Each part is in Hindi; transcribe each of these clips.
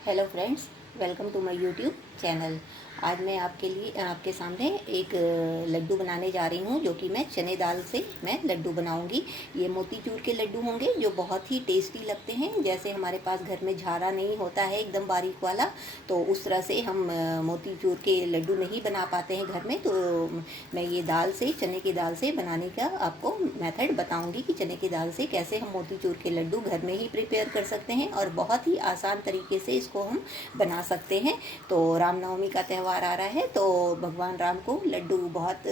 Hello friends, welcome to my YouTube channel. आज मैं आपके सामने एक लड्डू बनाने जा रही हूँ, जो कि मैं चने दाल से मैं लड्डू बनाऊँगी। ये मोतीचूर के लड्डू होंगे जो बहुत ही टेस्टी लगते हैं। जैसे हमारे पास घर में झारा नहीं होता है एकदम बारीक वाला, तो उस तरह से हम मोतीचूर के लड्डू नहीं बना पाते हैं घर में। तो मैं ये दाल से, चने की दाल से बनाने का आपको मेथड बताऊँगी कि चने की दाल से कैसे हम मोतीचूर के लड्डू घर में ही प्रिपेयर कर सकते हैं और बहुत ही आसान तरीके से इसको हम बना सकते हैं। तो रामनवमी का त्यौहार आ रहा है, तो भगवान राम को लड्डू बहुत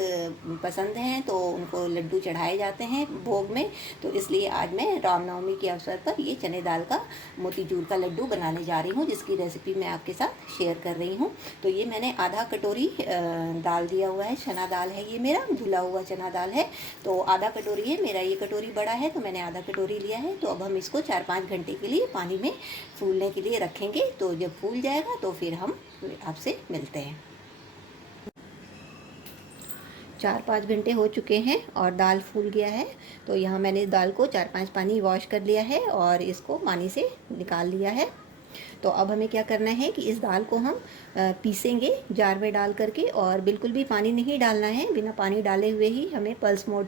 पसंद हैं, तो उनको लड्डू चढ़ाए जाते हैं भोग में। तो इसलिए आज मैं रामनवमी के अवसर पर ये चने दाल का मोतीचूर का लड्डू बनाने जा रही हूँ, जिसकी रेसिपी मैं आपके साथ शेयर कर रही हूँ। तो ये मैंने आधा कटोरी दाल दिया हुआ है, चना दाल है ये मेरा, धुला हुआ चना दाल है। तो आधा कटोरी है मेरा, ये कटोरी बड़ा है तो मैंने आधा कटोरी लिया है। तो अब हम इसको 4-5 घंटे के लिए पानी में फूलने के लिए रखेंगे। तो जब फूल जाएगा तो फिर हम आपसे मिलते हैं। 4-5 घंटे हो चुके हैं और दाल फूल गया है। तो यहाँ मैंने दाल को 4-5 पानी वॉश कर लिया है और इसको पानी से निकाल लिया है। तो अब हमें क्या करना है कि इस दाल को हम पीसेंगे जार में डाल करके, और बिल्कुल भी पानी नहीं डालना है। बिना पानी डाले हुए ही हमें पल्स मोड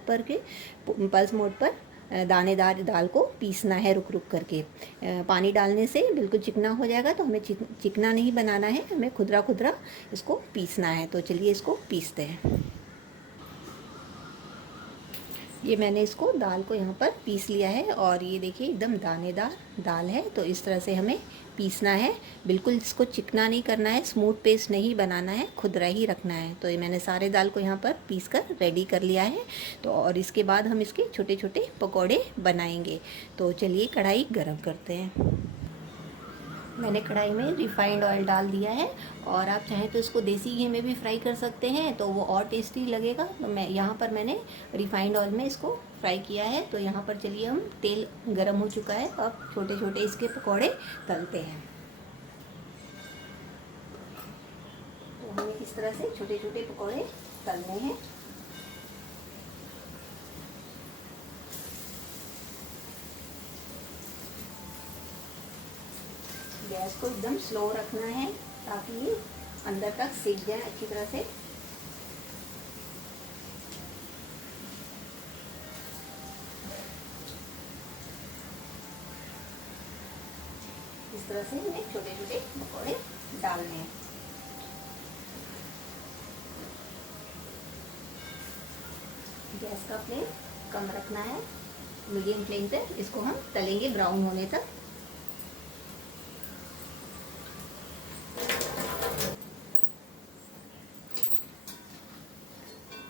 पर दानेदार दाल को पीसना है, रुक रुक करके। पानी डालने से बिल्कुल चिकना हो जाएगा, तो हमें चिकना नहीं बनाना है, हमें खुदरा खुदरा इसको पीसना है। तो चलिए इसको पीसते हैं। ये मैंने इसको दाल को यहाँ पर पीस लिया है और ये देखिए एकदम दानेदार दाल है। तो इस तरह से हमें पीसना है, बिल्कुल इसको चिकना नहीं करना है, स्मूथ पेस्ट नहीं बनाना है, खुदरा ही रखना है। तो ये मैंने सारे दाल को यहाँ पर पीस कर रेडी कर लिया है। तो और इसके बाद हम इसके छोटे छोटे पकौड़े बनाएंगे। तो चलिए कढ़ाई गरम करते हैं। मैंने कढ़ाई में रिफाइंड ऑयल डाल दिया है, और आप चाहें तो इसको देसी घी में भी फ्राई कर सकते हैं, तो वो और टेस्टी लगेगा। तो मैंने रिफाइंड ऑयल में इसको फ्राई किया है। तो यहाँ पर चलिए हम, तेल गरम हो चुका है, अब छोटे छोटे इसके पकौड़े तलते हैं। तो हमें इस तरह से छोटे छोटे पकौड़े तलने हैं। गैस को एकदम स्लो रखना है ताकि ये अंदर तक सीख जाए अच्छी तरह से। इस तरह से हमें छोटे छोटे पकौड़े डालने हैं। गैस का फ्लेम कम रखना है, मीडियम फ्लेम पे इसको हम तलेंगे ब्राउन होने तक।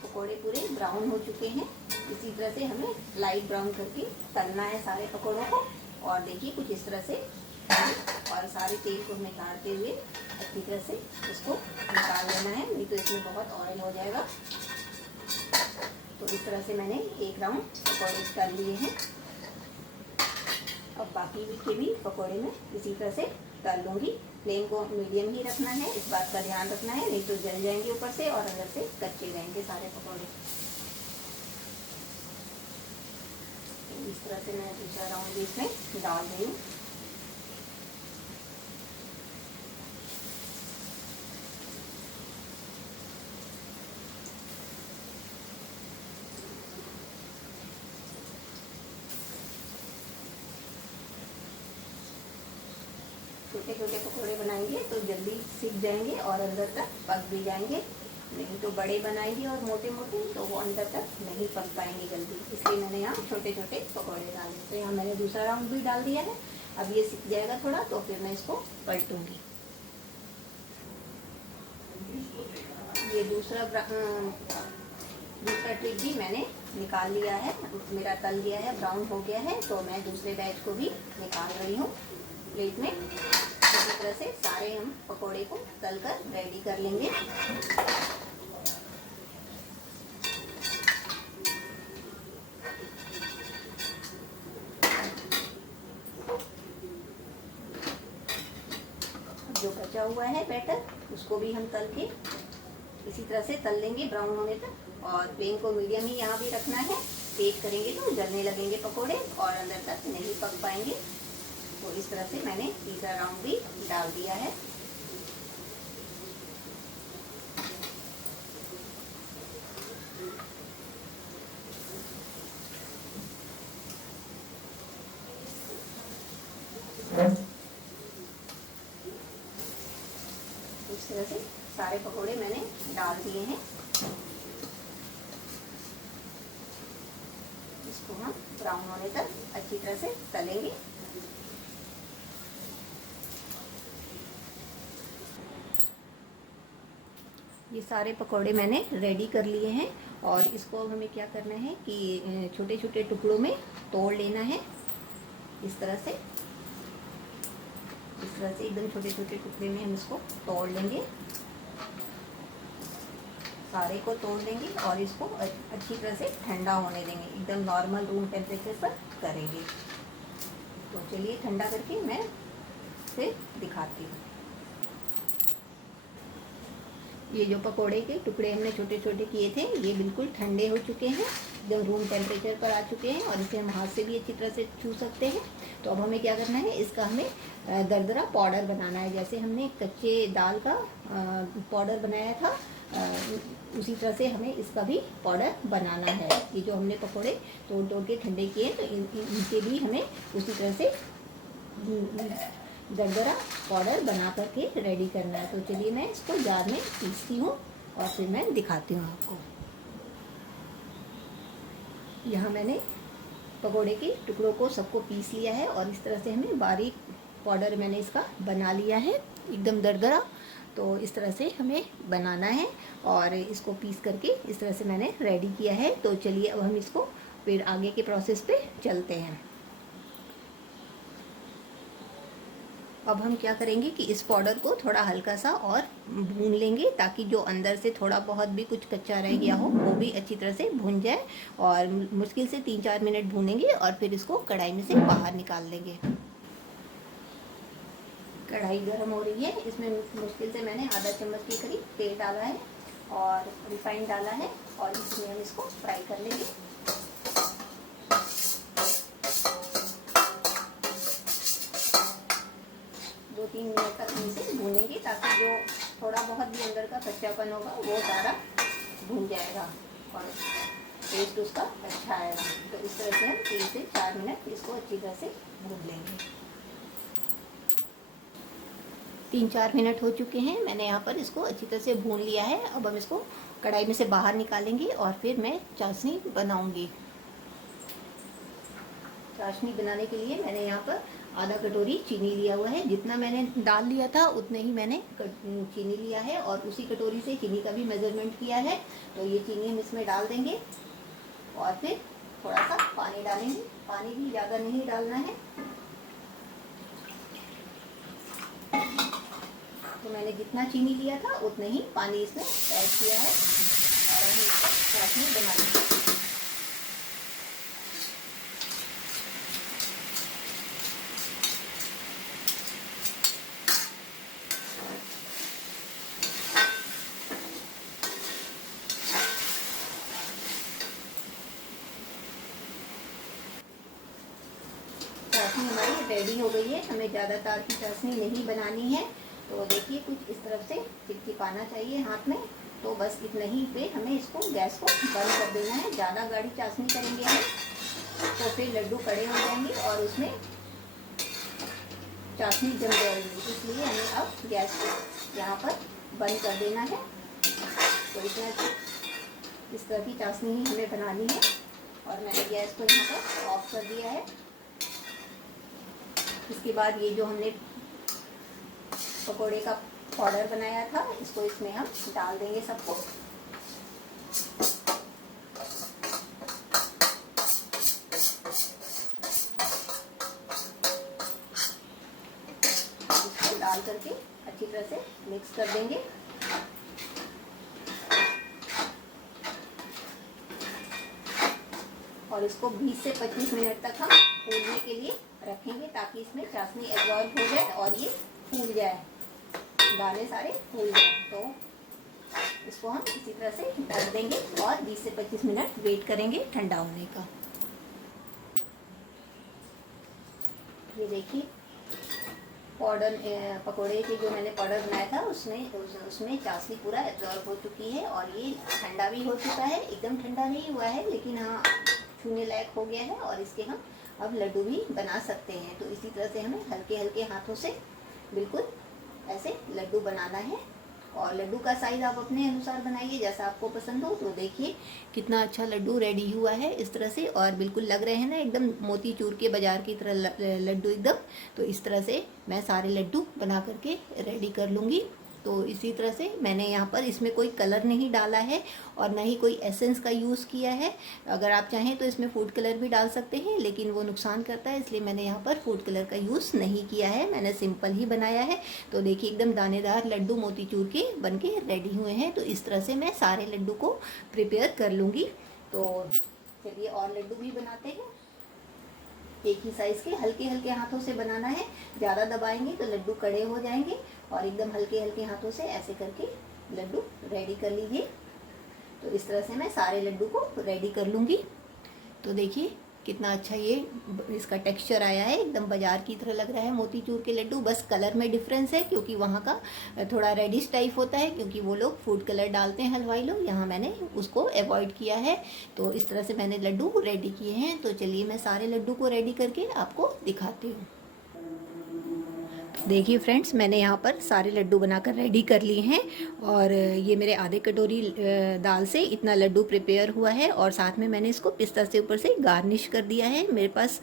पकौड़े पूरे ब्राउन हो चुके हैं। इसी तरह से हमें लाइट ब्राउन करके तलना है सारे पकौड़ों को। और देखिए कुछ इस तरह से, और सारे तेल को निकालते हुए अच्छी तरह से इसको निकाल लेना है, नहीं तो इसमें बहुत ऑयल हो जाएगा। तो इस तरह से मैंने एक राउंड पकौड़े तल लिए हैं। अब बाकी के भी पकौड़े में इसी तरह से तल लूँगी। फ्लेम को मीडियम ही रखना है, इस बात का ध्यान रखना है, नहीं तो जल जाएंगे ऊपर से और अंदर से कच्चे रहेंगे सारे पकौड़े। इस तरह से मैं दूसरा राउंड भी इसमें डाल रही हूँ। छोटे छोटे पकौड़े बनाएंगे तो जल्दी सीख जाएंगे और अंदर तक पक भी जाएंगे। नहीं तो बड़े बनाएंगे और मोटे मोटे, तो वो अंदर तक नहीं पक पाएंगे जल्दी। इसलिए मैंने यहाँ छोटे छोटे पकौड़े डाले। तो यहाँ मैंने दूसरा राउंड भी डाल दिया है। अब ये सीख जाएगा थोड़ा, तो फिर मैं इसको पलटूंगी। ये दूसरा ट्रिक भी मैंने निकाल लिया है, मेरा तल गया है, ब्राउन हो गया है। तो मैं दूसरे बैच को भी निकाल रही हूँ प्लेट में। इसी तरह से सारे हम पकोड़े को तलकर रेडी कर लेंगे। जो बचा हुआ है बैटर, उसको भी हम तल के इसी तरह से तल लेंगे ब्राउन होने तक। और फ्लेम को मीडियम ही यहाँ भी रखना है, तेज करेंगे तो जलने लगेंगे पकोड़े और अंदर तक नहीं पक पाएंगे। तो इस तरह से मैंने तीसरा राउंड भी डाल दिया है। इस तरह से सारे पकोड़े मैंने डाल दिए हैं। इसको हम ब्राउन होने तक अच्छी तरह से तलेंगे। ये सारे पकोड़े मैंने रेडी कर लिए हैं और इसको अब हमें क्या करना है कि छोटे छोटे टुकड़ों में तोड़ लेना है। इस तरह से एकदम छोटे छोटे टुकड़े में हम इसको तोड़ लेंगे, सारे को तोड़ लेंगे और इसको अच्छी तरह से ठंडा होने देंगे। एकदम नॉर्मल रूम टेम्परेचर पर करेंगे। तो चलिए ठंडा करके मैं फिर दिखाती हूँ। ये जो पकोड़े के टुकड़े हमने छोटे छोटे किए थे ये बिल्कुल ठंडे हो चुके हैं, एकदम रूम टेम्परेचर पर आ चुके हैं और इसे हम हाथ से भी अच्छी तरह से छू सकते हैं। तो अब हमें क्या करना है, इसका हमें दरदरा पाउडर बनाना है। जैसे हमने कच्चे दाल का पाउडर बनाया था उसी तरह से हमें इसका भी पाउडर बनाना है। ये जो हमने पकोड़े तोड़ तोड़ के ठंडे किए तो इनके भी हमें उसी तरह से दरदरा पाउडर बना करके रेडी करना है। तो चलिए मैं इसको जार में पीसती हूँ और फिर मैं दिखाती हूँ आपको। यहाँ मैंने पकोड़े के टुकड़ों को सबको पीस लिया है और इस तरह से हमें बारीक पाउडर मैंने इसका बना लिया है, एकदम दरदरा। तो इस तरह से हमें बनाना है और इसको पीस करके इस तरह से मैंने रेडी किया है। तो चलिए अब हम इसको फिर आगे के प्रोसेस पे चलते हैं। अब हम क्या करेंगे कि इस पाउडर को थोड़ा हल्का सा और भून लेंगे ताकि जो अंदर से थोड़ा बहुत भी कुछ कच्चा रह गया हो वो भी अच्छी तरह से भून जाए। और मुश्किल से 3-4 मिनट भूनेंगे और फिर इसको कढ़ाई में से बाहर निकाल लेंगे। कढ़ाई गर्म हो रही है, इसमें मुश्किल से मैंने आधा चम्मच के करीब तेल डाला है और रिफाइंड डाला है और इसमें हम इसको फ्राई कर लेंगे। 2-3 मिनट तक हम इसे भूनेंगे ताकि जो थोड़ा बहुत भी अंदर का कच्चापन होगा वो सारा भून जाएगा और टेस्ट उसका अच्छा आएगा। तो इस तरह से हम 3 से 4 मिनट इसको अच्छी तरह से भून लेंगे। 3-4 मिनट हो चुके हैं, मैंने यहाँ पर इसको अच्छी तरह से भून लिया है। अब हम इसको कढ़ाई में से बाहर निकालेंगे और फिर मैं चाशनी बनाऊंगी। चाशनी बनाने के लिए मैंने यहाँ पर आधा कटोरी चीनी लिया हुआ है। जितना मैंने डाल लिया था उतने ही मैंने चीनी लिया है और उसी कटोरी से चीनी का भी मेजरमेंट किया है। तो ये चीनी हम इसमें डाल देंगे और फिर थोड़ा सा पानी डालेंगे। पानी भी ज़्यादा नहीं डालना है। तो मैंने जितना चीनी लिया था उतने ही पानी इसमें ऐड किया है और हम इसको चाशनी बना लेंगे। चाशनी हमारी रेडी हो गई है। हमें ज़्यादातर की चाशनी नहीं बनानी है। तो देखिए कुछ इस तरफ से चिपचिपाना चाहिए हाथ में। तो बस इतना ही पे हमें इसको गैस को बंद कर देना है। ज़्यादा गाढ़ी चाशनी करेंगे हम तो फिर लड्डू कड़े हो जाएंगे और उसमें चाशनी जम जाएगी। इसलिए हमें अब गैस को यहाँ पर बंद कर देना है। तो इस तरह की चाशनी ही हमें बनानी है और मैंने गैस को यहाँ पर ऑफ कर दिया है। इसके बाद ये जो हमने पकोड़े का पाउडर बनाया था इसको इसमें हम डाल देंगे सबको। इसको डाल करके अच्छी तरह से मिक्स कर देंगे। और इसको 20 से 25 मिनट तक हम फूलने के लिए रखेंगे ताकि इसमें चाशनी एब्जॉर्ब हो जाए और ये फूल जाए, दाने सारे फूल जाए। तो इसको हम इसी तरह से ढक देंगे और 20 से 25 मिनट वेट करेंगे ठंडा होने का। ये देखिए पाउडर पकोड़े के जो मैंने पाउडर बनाया था उसमें चाशनी पूरा एब्जॉर्ब हो चुकी है और ये ठंडा भी हो चुका है, एकदम ठंडा नहीं हुआ है लेकिन हाँ छूने लायक हो गया है और इसके हम अब लड्डू भी बना सकते हैं। तो इसी तरह से हमें हल्के हल्के हाथों से बिल्कुल ऐसे लड्डू बनाना है और लड्डू का साइज़ आप अपने अनुसार बनाइए जैसा आपको पसंद हो। तो देखिए कितना अच्छा लड्डू रेडी हुआ है इस तरह से और बिल्कुल लग रहे हैं ना एकदम मोतीचूर के बाज़ार की तरह लड्डू एकदम। तो इस तरह से मैं सारे लड्डू बना करके रेडी कर लूँगी। तो इसी तरह से मैंने यहाँ पर इसमें कोई कलर नहीं डाला है और ना ही कोई एसेंस का यूज़ किया है। अगर आप चाहें तो इसमें फूड कलर भी डाल सकते हैं लेकिन वो नुकसान करता है, इसलिए मैंने यहाँ पर फूड कलर का यूज़ नहीं किया है, मैंने सिंपल ही बनाया है। तो देखिए एकदम दानेदार लड्डू मोतीचूर के बन के रेडी हुए हैं। तो इस तरह से मैं सारे लड्डू को प्रिपेयर कर लूँगी। तो चलिए और लड्डू भी बनाते हैं। एक ही साइज़ के हल्के हल्के हाथों से बनाना है, ज़्यादा दबाएंगे तो लड्डू कड़े हो जाएंगे और एकदम हल्के हल्के हाथों से ऐसे करके लड्डू रेडी कर लीजिए। तो इस तरह से मैं सारे लड्डू को रेडी कर लूँगी। तो देखिए कितना अच्छा ये इसका टेक्सचर आया है, एकदम बाजार की तरह लग रहा है मोतीचूर के लड्डू। बस कलर में डिफरेंस है क्योंकि वहाँ का थोड़ा रेडिश टाइप होता है क्योंकि वो लोग फूड कलर डालते हैं हलवाई लोग, यहाँ मैंने उसको अवॉइड किया है। तो इस तरह से मैंने लड्डू रेडी किए हैं। तो चलिए मैं सारे लड्डू को रेडी करके आपको दिखाती हूँ। देखिए फ्रेंड्स मैंने यहाँ पर सारे लड्डू बनाकर रेडी कर लिए हैं और ये मेरे आधे कटोरी दाल से इतना लड्डू प्रिपेयर हुआ है और साथ में मैंने इसको पिस्ता से ऊपर से गार्निश कर दिया है। मेरे पास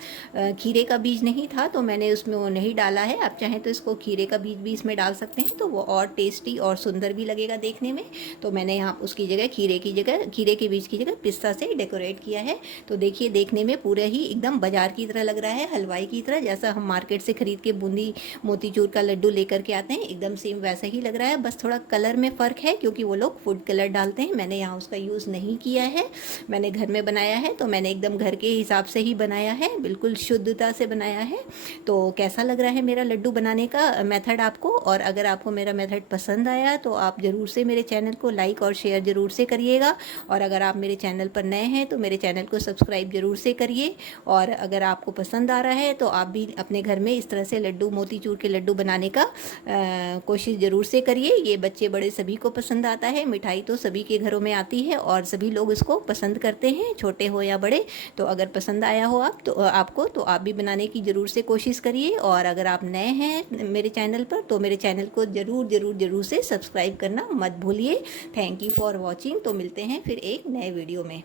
खीरे का बीज नहीं था तो मैंने उसमें वो नहीं डाला है। आप चाहें तो इसको खीरे का बीज भी इसमें डाल सकते हैं तो वो और टेस्टी और सुंदर भी लगेगा देखने में। तो मैंने यहाँ उसकी जगह खीरे के बीज की जगह पिस्ता से डेकोरेट किया है। तो देखिए देखने में पूरा ही एकदम बाजार की तरह लग रहा है, हलवाई की तरह, जैसा हम मार्केट से खरीद के बूंदी मोतीचूर का लड्डू लेकर के आते हैं एकदम सेम वैसा ही लग रहा है। बस थोड़ा कलर में फ़र्क है क्योंकि वो लोग फूड कलर डालते हैं, मैंने यहाँ उसका यूज़ नहीं किया है। मैंने घर में बनाया है तो मैंने एकदम घर के हिसाब से ही बनाया है, बिल्कुल शुद्धता से बनाया है। तो कैसा लग रहा है मेरा लड्डू बनाने का मेथड आपको? और अगर आपको मेरा मेथड पसंद आया तो आप ज़रूर से मेरे चैनल को लाइक और शेयर ज़रूर से करिएगा। और अगर आप मेरे चैनल पर नए हैं तो मेरे चैनल को सब्सक्राइब ज़रूर से करिए। और अगर आपको पसंद आ रहा है तो आप भी अपने घर में इस तरह से लड्डू मोतीचूर के लड्डू बनाने का कोशिश ज़रूर से करिए। ये बच्चे बड़े सभी को पसंद आता है, मिठाई तो सभी के घरों में आती है और सभी लोग इसको पसंद करते हैं, छोटे हो या बड़े। तो अगर पसंद आया हो आपको तो आप भी बनाने की ज़रूर से कोशिश करिए। और अगर आप नए हैं मेरे चैनल पर तो मेरे चैनल को ज़रूर से सब्सक्राइब करना मत भूलिए। Thank you for watching. तो मिलते हैं फिर एक नए वीडियो में।